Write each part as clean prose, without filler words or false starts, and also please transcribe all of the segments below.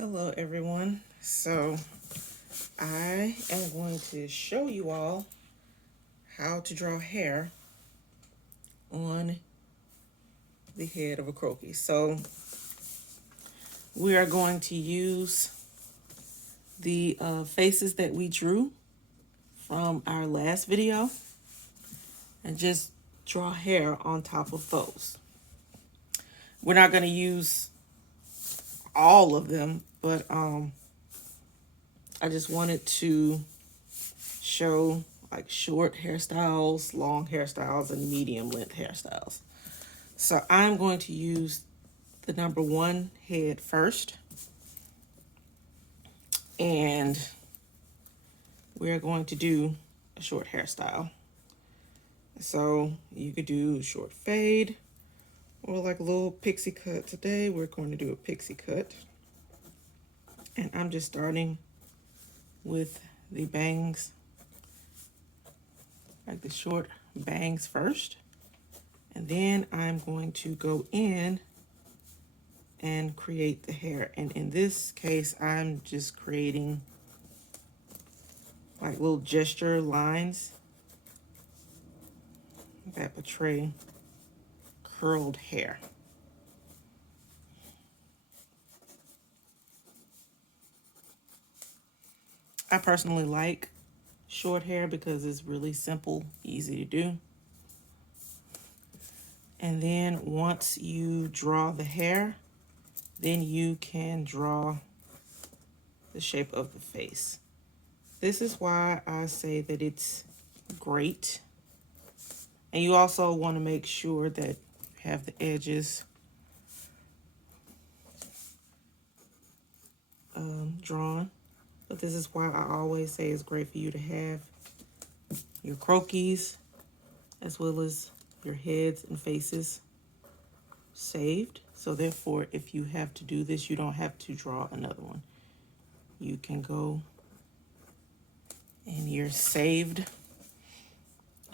Hello everyone. So I am going to show you all how to draw hair on the head of a croquis. So we are going to use the faces that we drew from our last video and just draw hair on top of those. We're not going to use all of them, but I just wanted to show like short hairstyles, long hairstyles, and medium length hairstyles. So I'm going to use the number 1 head first. And we're going to do a short hairstyle. So you could do short fade or like a little pixie cut. Today we're going to do a pixie cut. And I'm just starting with the bangs, like the short bangs first. And then I'm going to go in and create the hair. And in this case, I'm just creating like little gesture lines that portray curled hair. I personally like short hair because it's really simple, easy to do. And then once you draw the hair, then you can draw the shape of the face. This is why I say that it's great. And you also want to make sure that you have the edges drawn. But this is why I always say it's great for you to have your croquis as well as your heads and faces saved. So therefore, if you have to do this, you don't have to draw another one. You can go in your saved,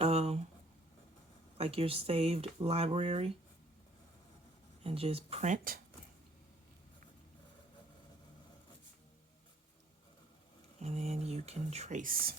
like your saved library, and just print. And then you can trace.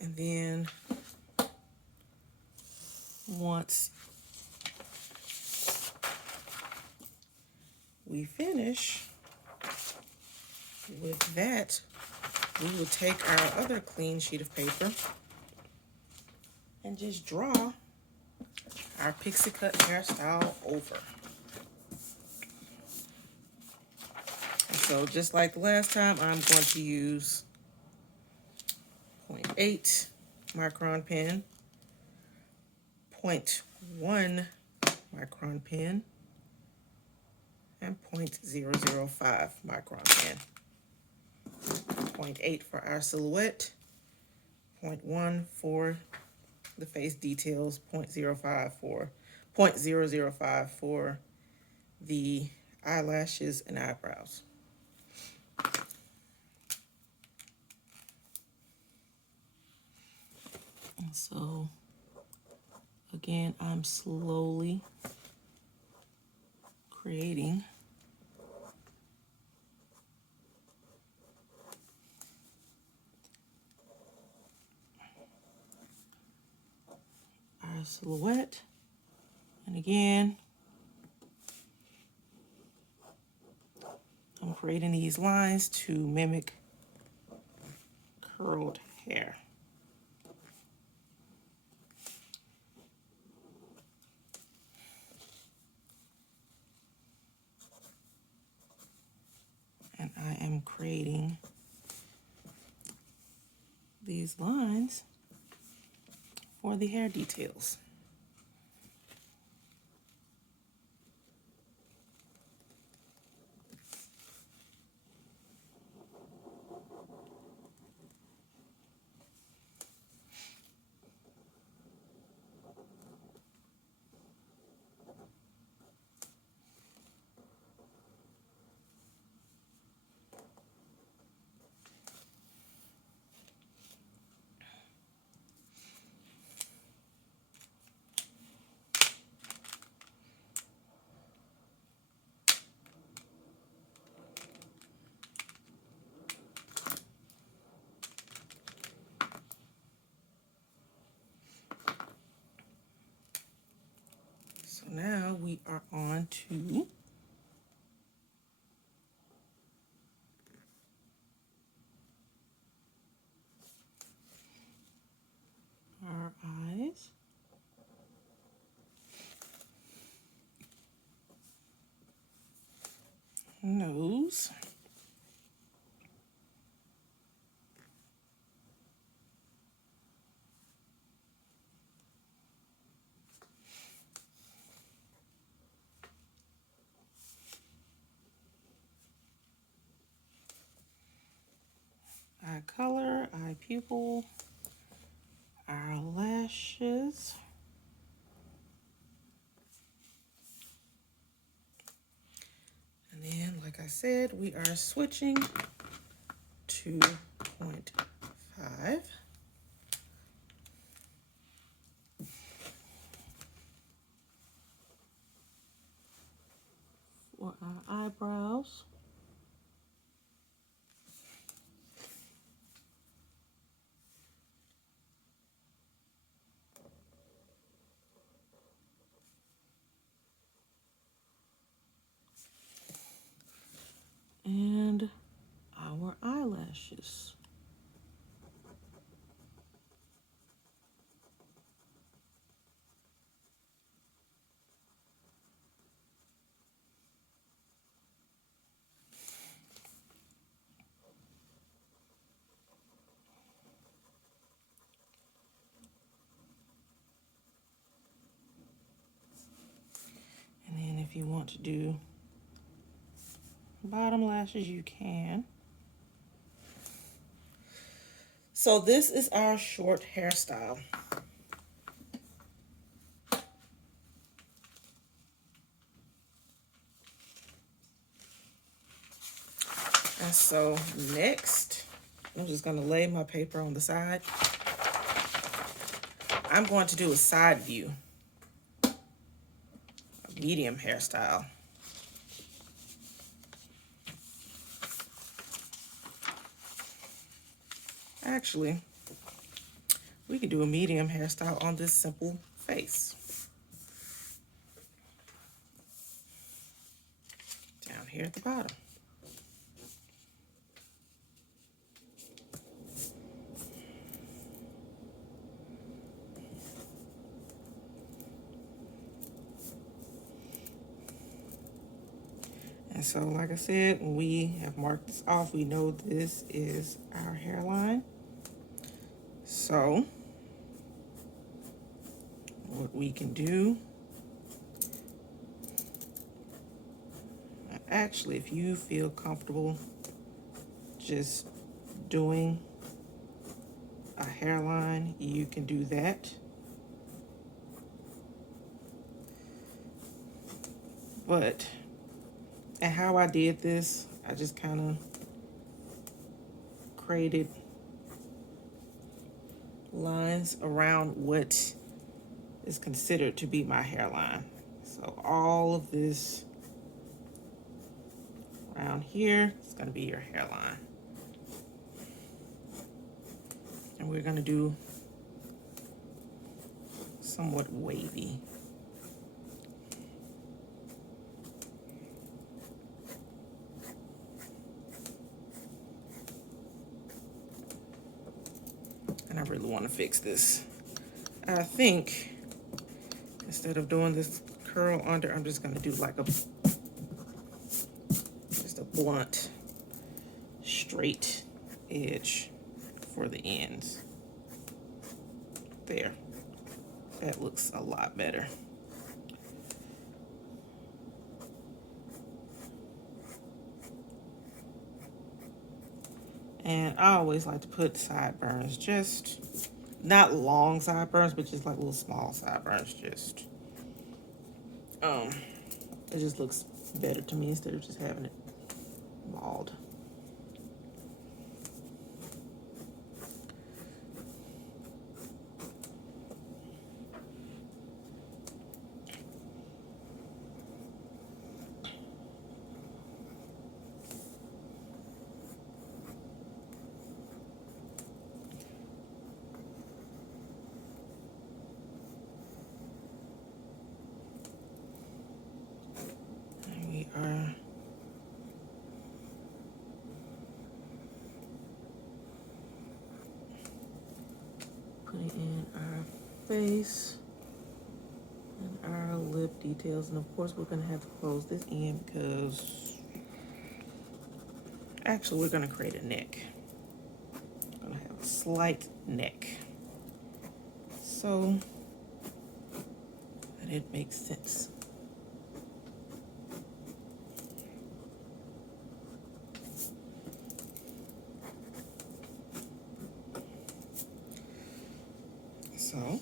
And then once we finish with that, we will take our other clean sheet of paper and just draw our pixie cut hairstyle over. And so just like the last time, I'm going to use 0.8 micron pen, 0.1 micron pen, and 0.005 micron pen. 0.8 for our silhouette, 0.1 for the face details, 0.05 for the eyelashes and eyebrows. And so again, I'm slowly creating our silhouette. And again, I'm creating these lines to mimic curled hair. And I am creating these lines for the hair details. now we are on to our eyes. Nose. Eye color, eye pupil, our lashes. And then, like I said, we are switching to 0.5. For our eyebrows. And our eyelashes. And then if you want to do bottom lashes, you can. So this is our short hairstyle. And so next, I'm just going to lay my paper on the side. I'm going to do a side view, a medium hairstyle. Actually, we could do a medium hairstyle on this simple face. Down here at the bottom. And so, like I said, when we have marked this off, we know this is our hairline. So, what we can do, actually, if you feel comfortable just doing a hairline, you can do that. But, and how I did this, I just kind of created lines around what is considered to be my hairline. So all of this around here is going to be your hairline. And we're going to do somewhat wavy. And I really want to fix this. I think instead of doing this curl under, I'm just going to do like just a blunt, straight edge for the ends. There. That looks a lot better. And I always like to put sideburns, just not long sideburns, but just like little small sideburns. Just it just looks better to me instead of just having it bald. face and our lip details. And of course we're gonna have to close this in because actually we're gonna create a neck. We're gonna have a slight neck. So that it makes sense. So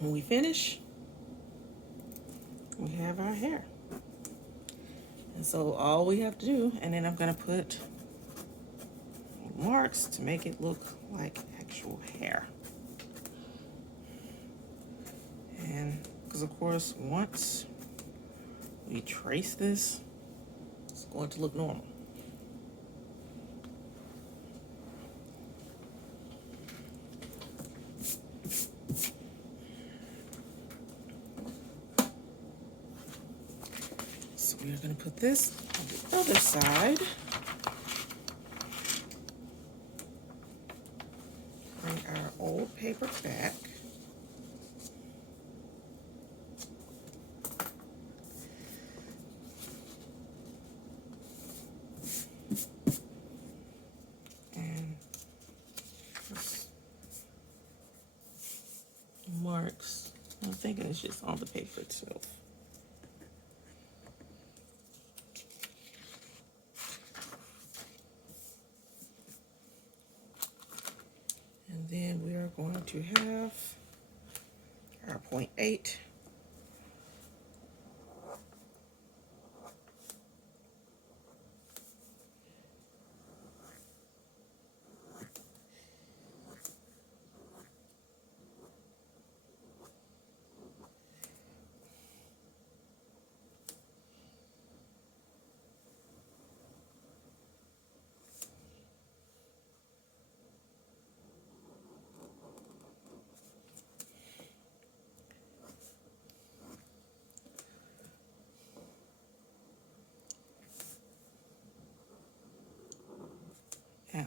when we finish, we have our hair. And so all we have to do, and then I'm gonna put marks to make it look like actual hair. And because of course, once we trace this, it's going to look normal. So we're going to put this on the other side. Bring our old paper back. And just marks. I'm thinking it's just on the paper itself. And then we are going to have our 0.8. Now,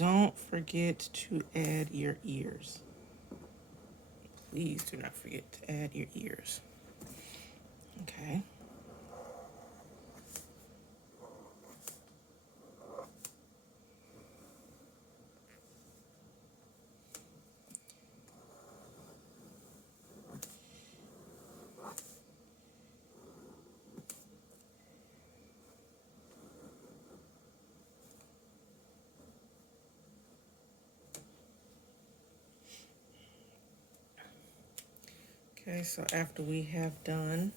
don't forget to add your ears. Please do not forget to add your ears. Okay. Okay, so after we have done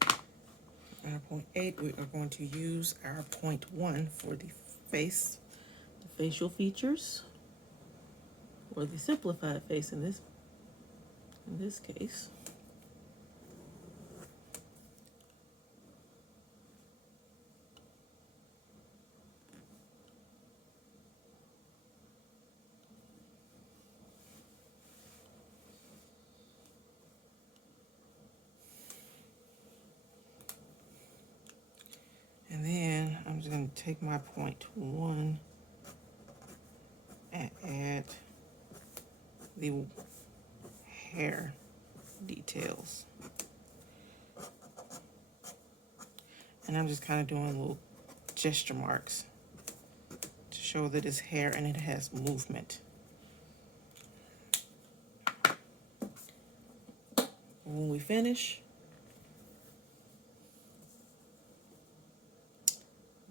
our 0.8, we are going to use our 0.1 for the face, the facial features, or the simplified face in this case. And then I'm just going to take my 0.1 and add the hair details. And I'm just kind of doing little gesture marks to show that it's hair and it has movement. When we finish,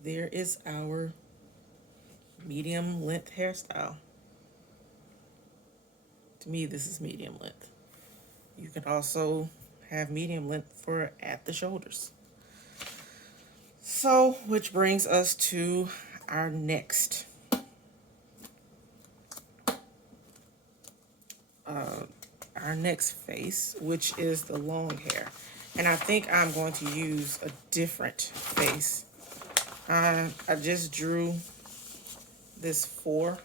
there is our medium length hairstyle. To me, this is medium length. You can also have medium length for at the shoulders. So, which brings us to our next face, which is the long hair. And I think I'm going to use a different face. I just drew this 4.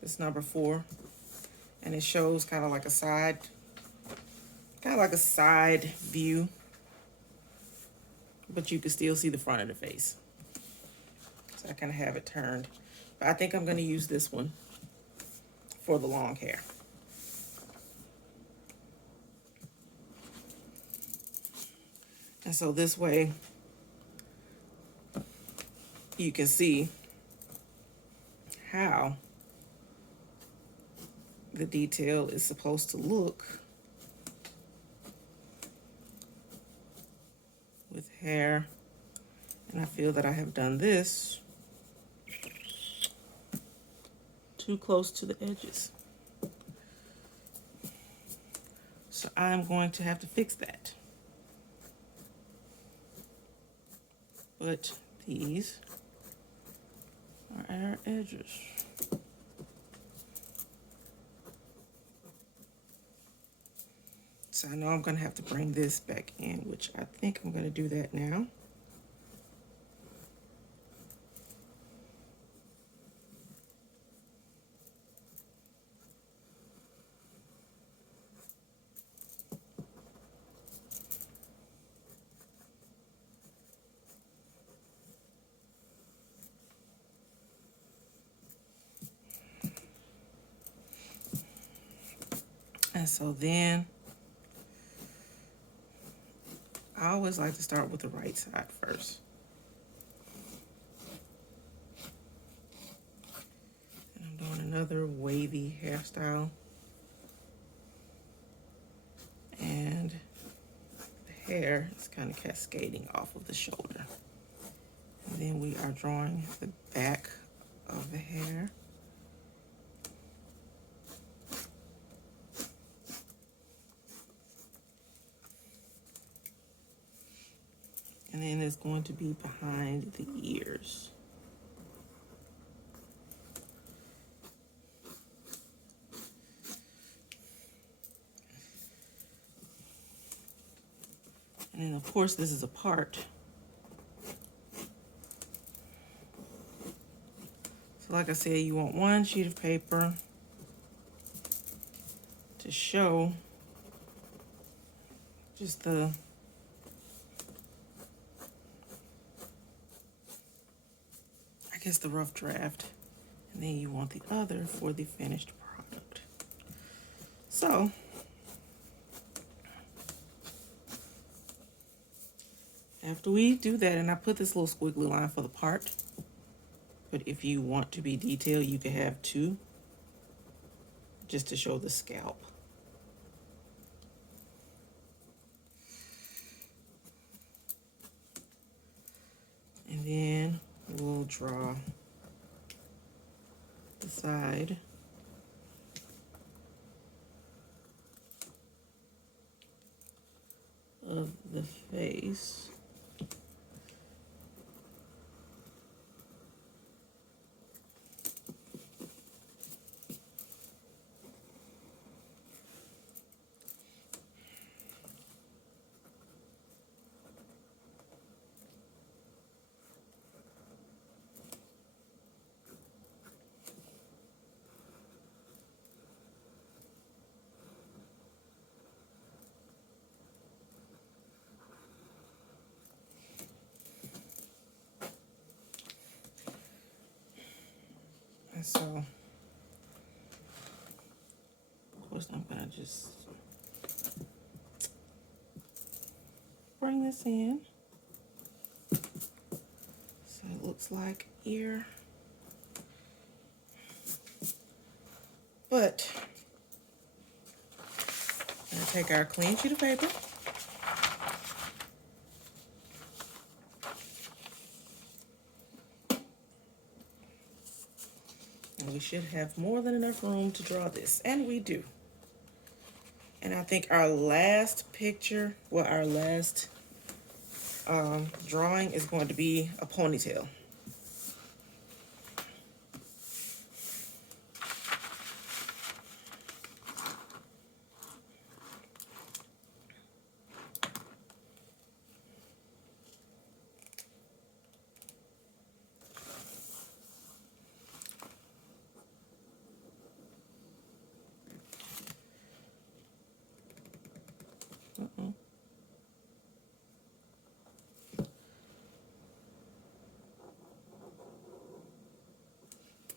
This number 4. And it shows kind of like a side view. But you can still see the front of the face. So I kind of have it turned But I think I'm going to use this one for the long hair. And so this way you can see how the detail is supposed to look with hair. And I feel that I have done this too close to the edges. So I'm going to have to fix that. But these are our edges. So I know I'm going to have to bring this back in, which I think I'm going to do that now. And so then I always like to start with the right side first. And I'm doing another wavy hairstyle. And the hair is kind of cascading off of the shoulder. And then we are drawing the back of the hair. And then it's going to be behind the ears. And then of course this is a part. So like I said, you want one sheet of paper to show just the the rough draft, and then you want the other for the finished product. So after we do that, and I put this little squiggly line for the part, but if you want to be detailed, you can have two just to show the scalp. And then we'll draw the side of the face. And so, of course, I'm gonna just bring this in. So it looks like ear. But I'm gonna take our clean sheet of paper. And we should have more than enough room to draw this, and we do. And I think our last picture, well, our last drawing is going to be a ponytail.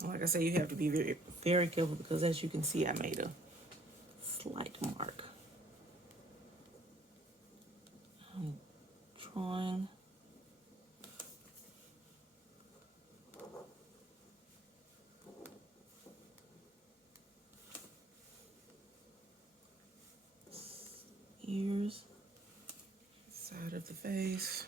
Like I say, you have to be very, very careful because as you can see, I made a slight mark. I'm drawing ears, side of the face.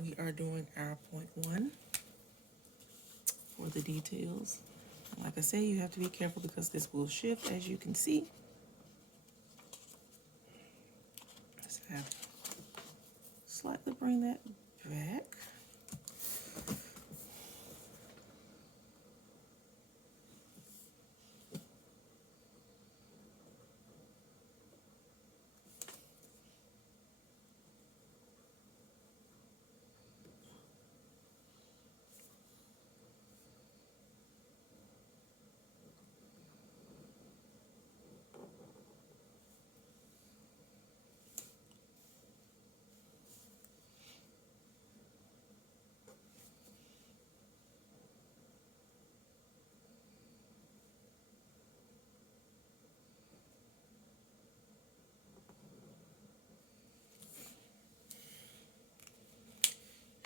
We are doing our point 1 for the details. And like I say, you have to be careful because this will shift, as you can see. Just have to slightly bring that back.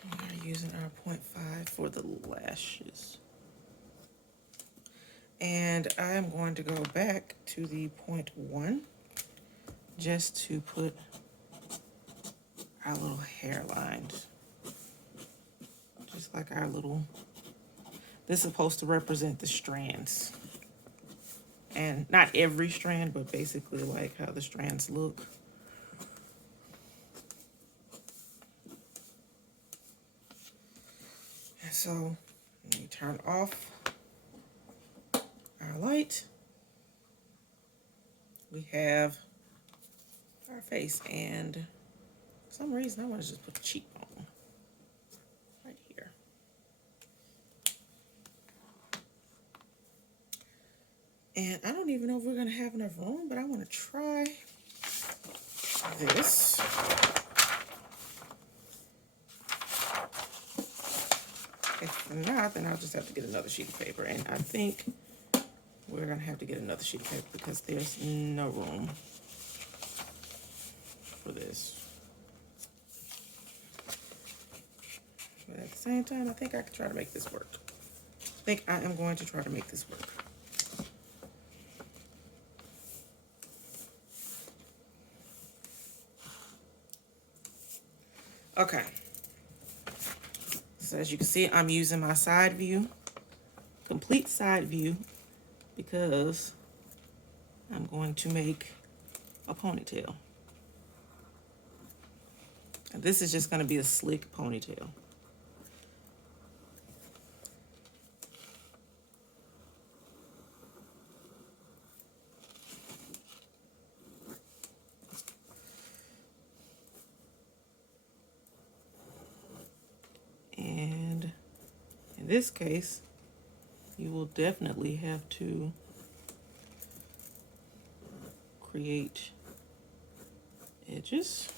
We are using our point 5 for the lashes. And I am going to go back to the point 1 just to put our little hairlines. Just like our little, this is supposed to represent the strands. And not every strand, but basically like how the strands look. And so, let me turn off our light. We have our face, and for some reason I want to just put a cheekbone right here. And I don't even know if we're going to have enough room, but I want to try this. If not, then I'll just have to get another sheet of paper. And I think we're going to have to get another sheet of paper because there's no room for this. But at the same time, I think I could try to make this work. I think I am going to try to make this work. Okay. So as you can see, I'm using my side view, complete side view, because I'm going to make a ponytail. And this is just going to be a slick ponytail. And in this case, you will definitely have to create edges.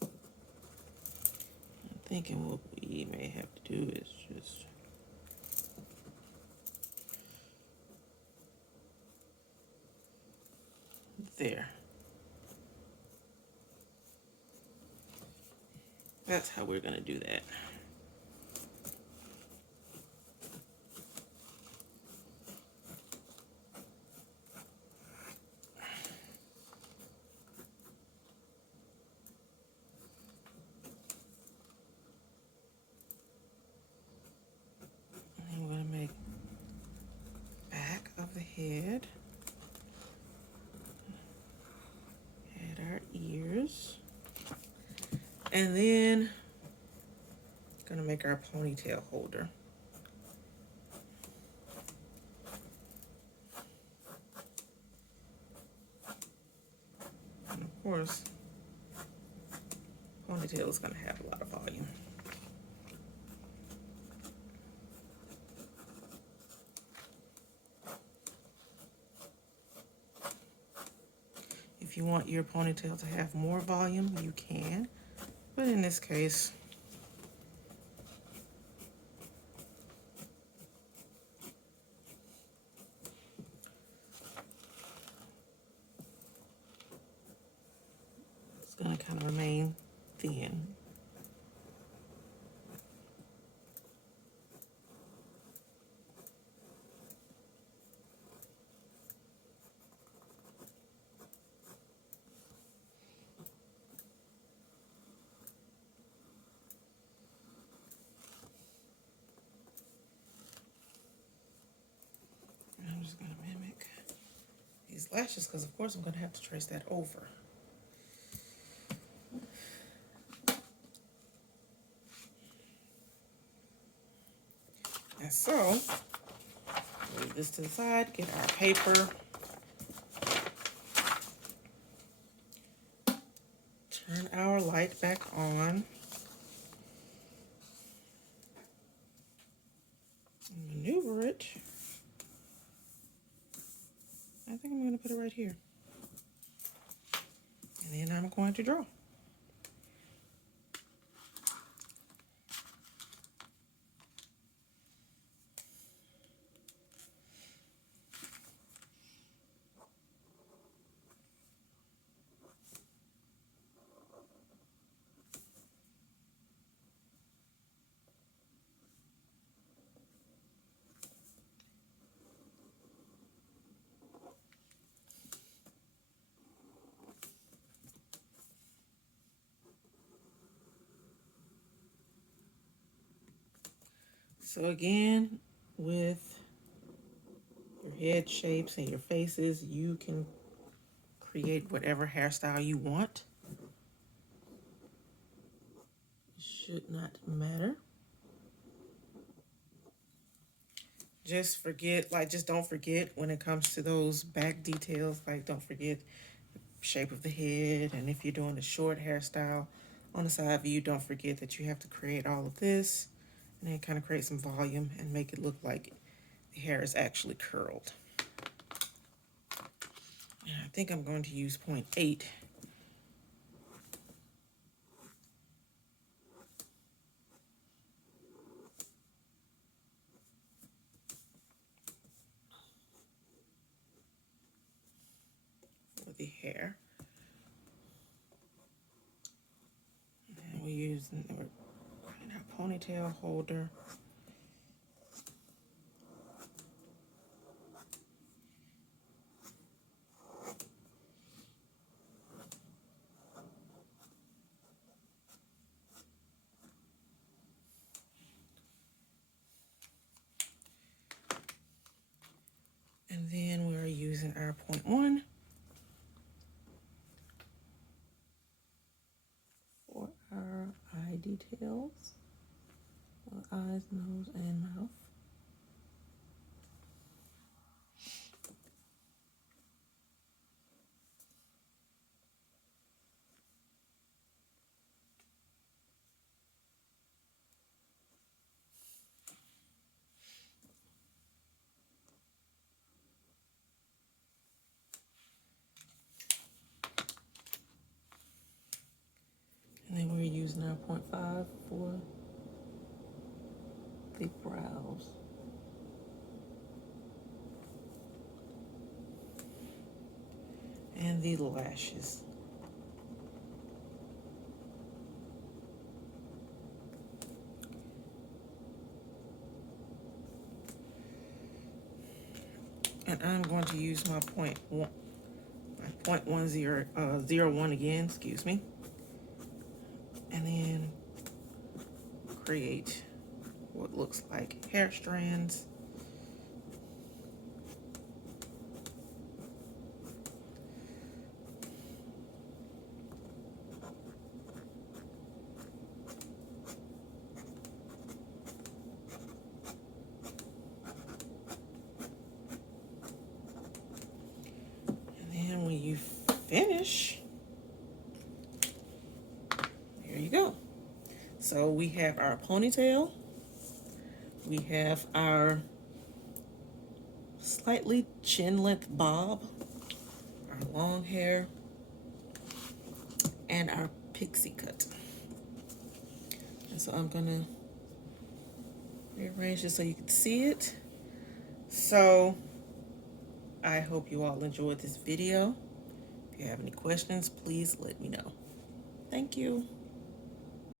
I'm thinking what we may have to do is just there. That's how we're going to do that. And then gonna make our ponytail holder. And of course, ponytail is gonna have a lot of volume. If you want your ponytail to have more volume, you can, but in this case, it's gonna kind of remain thin. I'm just gonna mimic these lashes because of course I'm gonna have to trace that over. And so, move this to the side, get our paper, turn our light back on, maneuver it. I think I'm going to put it right here. And then I'm going to draw. So again, with your head shapes and your faces, you can create whatever hairstyle you want. It should not matter. Just don't forget when it comes to those back details, like don't forget the shape of the head. And if you're doing a short hairstyle on the side view, don't forget that you have to create all of this and then kind of create some volume and make it look like the hair is actually curled. And I think I'm going to use 0.8. For the hair. And we're creating our ponytail holder. And then we're using our 0.1 for our eye details, eyes, nose, and mouth. And then we're using our 0.5 for the brows. And the lashes. And I'm going to use my 0.1001 again, excuse me. And then create what looks like hair strands. finish, there you go. So we have our ponytail, we have our slightly chin length bob, our long hair, and our pixie cut. And so I'm gonna rearrange this so you can see it. So I hope you all enjoyed this video. If you have any questions, please let me know. Thank you.